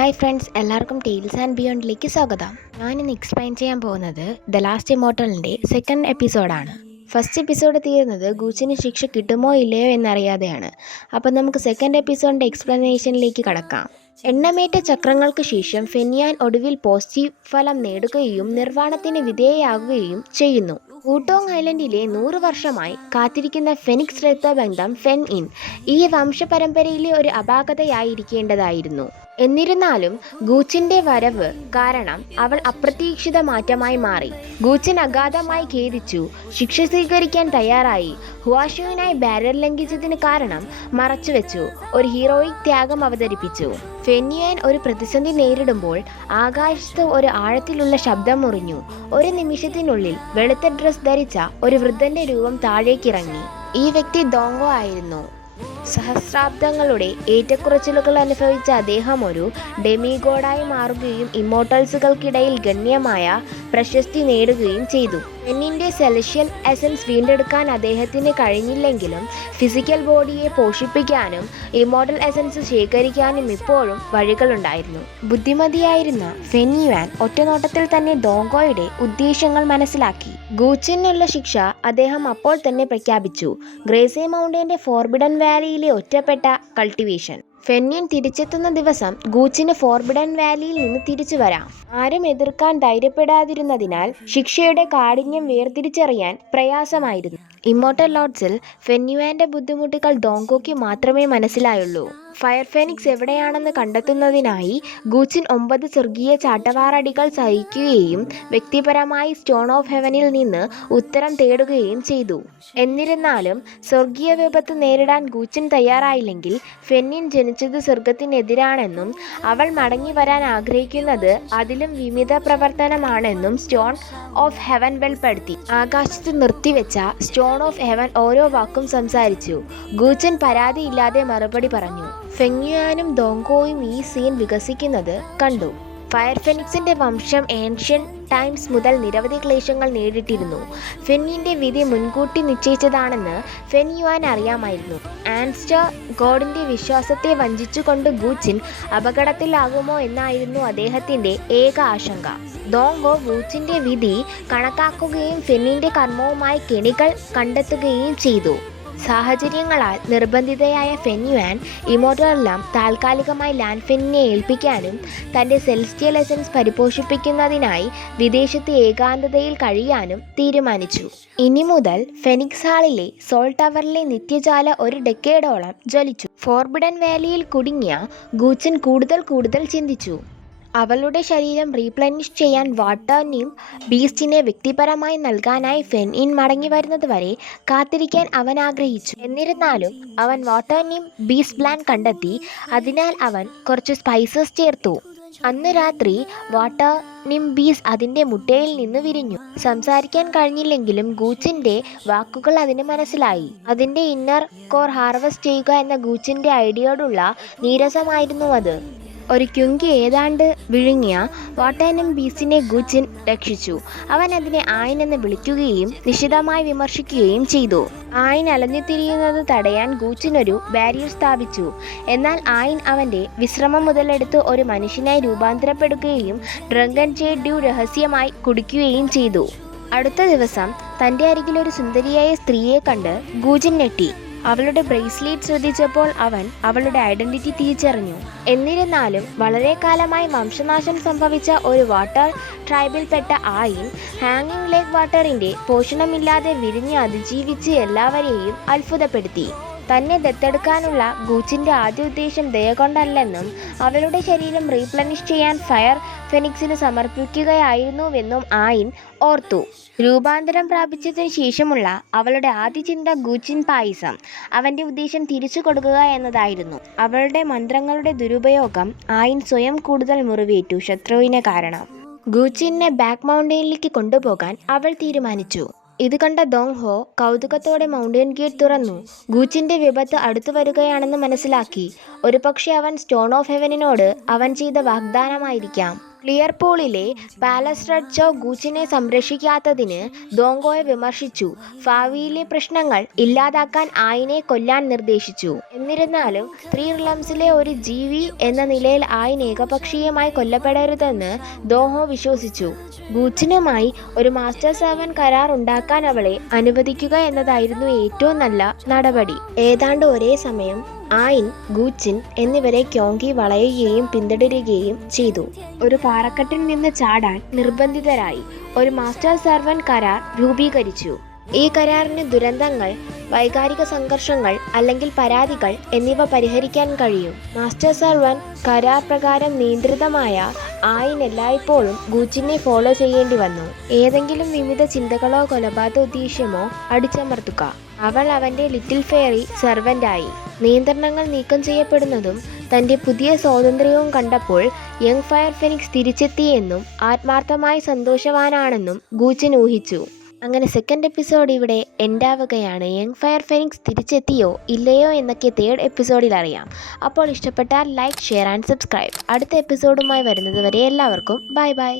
Hi friends, എല്ലാവർക്കും tales and ബിയോണ്ടിലേക്ക് സ്വാഗതം. ഞാനിന്ന് എക്സ്പ്ലെയിൻ ചെയ്യാൻ പോകുന്നത് ദ ലാസ്റ്റ് ഇമ്മോർട്ടലിൻ്റെ സെക്കൻഡ് എപ്പിസോഡാണ്. ഫസ്റ്റ് എപ്പിസോഡ് തീരുന്നത് ഗൂച്ചിന് ശിക്ഷ കിട്ടുമോ ഇല്ലയോ എന്നറിയാതെയാണ്. അപ്പം നമുക്ക് സെക്കൻഡ് എപ്പിസോഡിൻ്റെ എക്സ്പ്ലനേഷനിലേക്ക് കടക്കാം. എണ്ണമേറ്റ ചക്രങ്ങൾക്ക് ശേഷം ഫെനിയാൻ ഒടുവിൽ പോസിറ്റീവ് ഫലം നേടുകയും നിർവ്വാണത്തിന് വിധേയയാകുകയും ചെയ്യുന്നു. വൂട്ടോങ് ഐലൻഡിലെ 100 വർഷമായി കാത്തിരിക്കുന്ന ഫെനിക്സ് രക്തബന്ധം ഫെൻ ഇൻ ഈ വംശപരമ്പരയിലെ ഒരു അപാകതയായിരിക്കേണ്ടതായിരുന്നു. എന്നിരുന്നാലും ഗൂച്ചിന്റെ വരവ് കാരണം അവൾ അപ്രതീക്ഷിത മാറ്റമായി മാറി. ഗൂച്ചിൻ അഗാധമായി ഖേദിച്ചു, ശിക്ഷ സ്വീകരിക്കാൻ തയ്യാറായി, ഹുവാഷുവിനായി ബാരൽ ലംഘിച്ചതിന് കാരണം മറച്ചുവെച്ചു, ഒരു ഹീറോയിക് ത്യാഗം അവതരിപ്പിച്ചു. ഫെനിയാൻ ഒരു പ്രതിസന്ധി നേരിടുമ്പോൾ ആകാശത്ത് ഒരു ആഴത്തിലുള്ള ശബ്ദം മുറിഞ്ഞു. ഒരു നിമിഷത്തിനുള്ളിൽ വെളുത്ത ഡ്രസ് ധരിച്ച ഒരു വൃദ്ധന്റെ രൂപം താഴേക്കിറങ്ങി. ഈ വ്യക്തി ദോങ്കോ ആയിരുന്നു. സഹസ്രാബ്ദങ്ങളുടെ ഏറ്റക്കുറച്ചിലുകൾ അനുഭവിച്ച അദ്ദേഹം ഒരു ഡെമിഗോഡായി മാറുകയും ഇമ്മോർട്ടൽസുകൾക്കിടയിൽ ഗണ്യമായ പ്രശസ്തി നേടുകയും ചെയ്തു. ഫെന്നിൻ്റെ സെലഷ്യൽ എസൻസ് വീണ്ടെടുക്കാൻ അദ്ദേഹത്തിന് കഴിഞ്ഞില്ലെങ്കിലും ഫിസിക്കൽ ബോഡിയെ പോഷിപ്പിക്കാനും ഇമ്മോർട്ടൽ എസൻസ് ശേഖരിക്കാനും ഇപ്പോഴും വഴികളുണ്ടായിരുന്നു. ബുദ്ധിമതിയായിരുന്ന ഫെനിയുവാൻ ഒറ്റനോട്ടത്തിൽ തന്നെ ദോങ്കോയുടെ ഉദ്ദേശങ്ങൾ മനസ്സിലാക്കി. ഗൂച്ചിനുള്ള ശിക്ഷ അദ്ദേഹം അപ്പോൾ തന്നെ പ്രഖ്യാപിച്ചു: ഗ്രേസേ മൗണ്ടന്റെ ഫോർബിഡൻ വാലിയിലെ ഒറ്റപ്പെട്ട കൾട്ടിവേഷൻ. ഫെന്യൻ തിരിച്ചെത്തുന്ന ദിവസം ഗൂച്ചിന് ഫോർബിഡൻ വാലിയിൽ നിന്ന് തിരിച്ചു വരാം. ആരും എതിർക്കാൻ ധൈര്യപ്പെടാതിരുന്നതിനാൽ ശിക്ഷയുടെ കാഠിന്യം വേർതിരിച്ചറിയാൻ പ്രയാസമായിരുന്നു. ഇമ്മോർട്ടൽ ലോഡ്സിൽ ഫെന്യുവാന്റെ ബുദ്ധിമുട്ടുകൾ ദോങ്കോയ്ക്ക് മാത്രമേ മനസ്സിലായുള്ളൂ. ഫയർ ഫെനിക്സ് എവിടെയാണെന്ന് കണ്ടെത്തുന്നതിനായി ഗൂച്ചിൻ 9 സ്വർഗീയ ചാട്ടവാറടികൾ സഹിക്കുകയും വ്യക്തിപരമായി സ്റ്റോൺ ഓഫ് ഹെവനിൽ നിന്ന് ഉത്തരം തേടുകയും ചെയ്തു. എന്നിരുന്നാലും സ്വർഗീയ വിപത്ത് നേരിടാൻ ഗൂച്ചിൻ തയ്യാറായില്ലെങ്കിൽ ഫെന്യൻ ജനിച്ചത് സ്വർഗത്തിനെതിരാണെന്നും അവൾ മടങ്ങി വരാൻ ആഗ്രഹിക്കുന്നത് അതിലും വിമിത പ്രവർത്തനമാണെന്നും സ്റ്റോൺ ഓഫ് ഹെവൻ വെളിപ്പെടുത്തി. ആകാശത്ത് നിർത്തിവെച്ച സ്റ്റോൺ ഓഫ് ഹെവൻ ഓരോ വാക്കും സംസാരിച്ചു. ഗൂച്ചിൻ പരാതിയില്ലാതെ മറുപടി പറഞ്ഞു. ഫെന്യുവാനും ദോങ്കോയും ഈ സീൻ വികസിക്കുന്നത് കണ്ടു. ഫയർ ഫെനിക്സിന്റെ വംശം ഏൻഷ്യൻ ടൈംസ് മുതൽ നിരവധി ക്ലേശങ്ങൾ നേരിട്ടിരുന്നു. ഫെന്നിന്റെ വിധി മുൻകൂട്ടി നിശ്ചയിച്ചതാണെന്ന് ഫെന്യുവാൻ അറിയാമായിരുന്നു. ആൻസ്റ്റർ ഗോഡിന്റെ വിശ്വാസത്തെ വഞ്ചിച്ചുകൊണ്ട് ഗൂച്ചിൻ അപകടത്തിലാകുമോ എന്നായിരുന്നു അദ്ദേഹത്തിന്റെ ഏക ആശങ്ക. ദോങ്കോ ഗൂച്ചിന്റെ വിധി കണക്കാക്കുകയും ഫെന്നിന്റെ കർമ്മവുമായി കെണികൾ കണ്ടെത്തുകയും ചെയ്തു. സാഹചര്യങ്ങളാൽ നിർബന്ധിതയായ ഫെന്യുവാൻ ഇമ്മോർട്ടലെല്ലാം താൽക്കാലികമായി ലാൻഫെന്നിനെ ഏൽപ്പിക്കാനും തൻ്റെ സെലസ്റ്റിയൽ എസൻസ് പരിപോഷിപ്പിക്കുന്നതിനായി വിദേശത്ത് ഏകാന്തതയിൽ കഴിയാനും തീരുമാനിച്ചു. ഇനി മുതൽ ഫെനിക്സ് ഹാളിലെ സോൾ ടവറിലെ നിത്യജ്വാല ഒരു ഡെക്കേഡോളം ജ്വലിച്ചു. ഫോർബിഡൻ വാലിയിൽ കുടുങ്ങിയ ഗൂച്ചിൻ കൂടുതൽ ചിന്തിച്ചു. അവളുടെ ശരീരം റീപ്ലനിഷ് ചെയ്യാൻ വാട്ടർ നിംബ് ബീസ്റ്റിനെ വ്യക്തിപരമായി നൽകാനായി ഫെൻ ഇൻ മടങ്ങി വരുന്നത് വരെ കാത്തിരിക്കാൻ അവൻ ആഗ്രഹിച്ചു. എന്നിരുന്നാലും അവൻ വാട്ടർ നിംബ് ബീസ്റ്റ് പ്ലാൻ കണ്ടെത്തി. അതിനാൽ അവൻ കുറച്ച് സ്പൈസസ് ചേർത്തു. അന്ന് രാത്രി വാട്ടർ നിംബ് ബീസ്റ്റ് അതിൻ്റെ മുട്ടയിൽ നിന്ന് വിരിഞ്ഞു. സംസാരിക്കാൻ കഴിഞ്ഞില്ലെങ്കിലും ഗൂച്ചിൻ്റെ വാക്കുകൾ അതിന് മനസ്സിലായി. അതിൻ്റെ ഇന്നർ കോർ ഹാർവെസ്റ്റ് ചെയ്യുക എന്ന ഗൂച്ചിൻ്റെ ഐഡിയയോടുള്ള നീരസമായിരുന്നു അത്. ഒരു ക്യുങ്കി ഏതാണ്ട് വിഴുങ്ങിയ വാട്ടർ നിംബ് ബീസ്റ്റിനെ ഗൂച്ചിൻ രക്ഷിച്ചു. അവൻ അതിനെ ആയിൻ എന്ന് വിളിക്കുകയും നിശിതമായി വിമർശിക്കുകയും ചെയ്തു. ആയിൻ അലഞ്ഞുതിരിയുന്നത് തടയാൻ ഗൂച്ചിൻ ഒരു ബാരിയർ സ്ഥാപിച്ചു. എന്നാൽ ആയിൻ അവൻ്റെ വിശ്രമം മുതലെടുത്ത് ഒരു മനുഷ്യനായി രൂപാന്തരപ്പെടുകയും ഡ്രങ്കൻ ജേഡ് ഡ്യൂ രഹസ്യമായി കുടിക്കുകയും ചെയ്തു. അടുത്ത ദിവസം തൻ്റെ അരികിൽ ഒരു സുന്ദരിയായ സ്ത്രീയെ കണ്ട് ഗൂച്ചിൻ ഞെട്ടി. അവളുടെ ബ്രേസ്ലെറ്റ് ശ്രദ്ധിച്ചപ്പോൾ അവൻ അവളുടെ ഐഡന്റിറ്റി തിരിച്ചറിഞ്ഞു. എന്നിരുന്നാലും വളരെ കാലമായി വംശനാശം സംഭവിച്ച ഒരു വാട്ടർ ട്രൈബിൽപ്പെട്ട ആയിൻ ഹാങ്ങിങ് ലേക്ക് വാട്ടറിൻ്റെ പോഷണമില്ലാതെ വിരിഞ്ഞ് അതിജീവിച്ച് എല്ലാവരെയും അത്ഭുതപ്പെടുത്തി. തന്നെ ദത്തെടുക്കാനുള്ള ഗൂച്ചിൻ്റെ ആദ്യ ഉദ്ദേശം ദയ കൊണ്ടല്ലെന്നും അവളുടെ ശരീരം റീപ്ലനിഷ് ചെയ്യാൻ ഫയർ ഫെനിക്സിന് സമർപ്പിക്കുകയായിരുന്നുവെന്നും ആയിൻ ഓർത്തു. രൂപാന്തരം പ്രാപിച്ചതിന് ശേഷമുള്ള അവളുടെ ആദ്യ ചിന്ത ഗൂച്ചിൻ പായസം, അവൻ്റെ ഉദ്ദേശം തിരിച്ചു കൊടുക്കുക എന്നതായിരുന്നു. അവളുടെ മന്ത്രങ്ങളുടെ ദുരുപയോഗം ആയിൻ സ്വയം കൂടുതൽ മുറിവേറ്റു ശത്രുവിന് കാരണം. ഗൂച്ചിനെ ബാക്ക് മൗണ്ടനിലേക്ക് കൊണ്ടുപോകാൻ അവൾ തീരുമാനിച്ചു. ഇത് കണ്ട ദോങ്ഹോ കൗതുകത്തോടെ മൗണ്ടൻ ഗേറ്റ് തുറന്നു. ഗൂച്ചിൻ്റെ വിപത്ത് അടുത്തു വരികയാണെന്ന് മനസ്സിലാക്കി. ഒരുപക്ഷെ അവൻ സ്റ്റോൺ ഓഫ് ഹെവനിനോട് അവൻ ചെയ്ത വാഗ്ദാനമായിരിക്കാം. ക്ലിയർപൂളിലെ പാലസ് റഡ്ചോ ഗൂച്ചിനെ സംരക്ഷിക്കാത്തതിന് ദോങ്കോയെ വിമർശിച്ചു. ഭാവിയിലെ പ്രശ്നങ്ങൾ ഇല്ലാതാക്കാൻ ആയിനെ കൊല്ലാൻ നിർദ്ദേശിച്ചു. എന്നിരുന്നാലും ത്രീ റിലംസിലെ ഒരു ജീവി എന്ന നിലയിൽ ആയിൻ ഏകപക്ഷീയമായി കൊല്ലപ്പെടരുതെന്ന് ദോഹോ വിശ്വസിച്ചു. ഗൂച്ചിനുമായി ഒരു മാസ്റ്റർ സെർവന്റ് കരാർ ഉണ്ടാക്കാൻ അവളെ അനുവദിക്കുക എന്നതായിരുന്നു ഏറ്റവും നല്ല നടപടി. ഏതാണ്ട് ഒരേ സമയം ആയിൻ, ഗൂച്ചിൻ എന്നിവരെ ക്യോങ്കി വളയുകയും പിന്തുടരുകയും ചെയ്തു. ഒരു പാറക്കെട്ടിൽ നിന്ന് ചാടാൻ നിർബന്ധിതരായി. ഒരു മാസ്റ്റർ സെർവന്റ് കരാർ രൂപീകരിച്ചു. ഈ കരാറിന് ദുരന്തങ്ങൾ, വൈകാരിക സംഘർഷങ്ങൾ അല്ലെങ്കിൽ പരാതികൾ എന്നിവ പരിഹരിക്കാൻ കഴിയും. മാസ്റ്റർ സെർവന്റ് കരാർ പ്രകാരം നിയന്ത്രിതമായ ആയിൻ എല്ലായ്പ്പോഴും ഗൂച്ചിനെ ഫോളോ ചെയ്യേണ്ടി വന്നു. ഏതെങ്കിലും വിമിത ചിന്തകളോ കൊലപാതക ഉദ്ദേശ്യമോ അടിച്ചമർത്തുക. അവൾ അവൻ്റെ ലിറ്റിൽ ഫെയറി സെർവൻ്റായി. നിയന്ത്രണങ്ങൾ നീക്കം ചെയ്യപ്പെടുന്നതും തൻ്റെ പുതിയ സ്വാതന്ത്ര്യവും കണ്ടപ്പോൾ യങ് ഫയർ ഫെനിക്സ് തിരിച്ചെത്തിയെന്നും ആത്മാർത്ഥമായി സന്തോഷവാനാണെന്നും ഗൂച്ചിൻ ഊഹിച്ചു. അങ്ങനെ സെക്കൻഡ് എപ്പിസോഡ് ഇവിടെ എൻഡാവുകയാണ്. യങ് ഫയർ ഫെനിക്സ് തിരിച്ചെത്തിയോ ഇല്ലയോ എന്നൊക്കെ തേർഡ് എപ്പിസോഡിൽ അറിയാം. അപ്പോൾ ഇഷ്ടപ്പെട്ടാൽ ലൈക്ക്, ഷെയർ ആൻഡ് സബ്സ്ക്രൈബ്. അടുത്ത എപ്പിസോഡുമായി വരുന്നത് വരെ എല്ലാവർക്കും ബൈ ബൈ.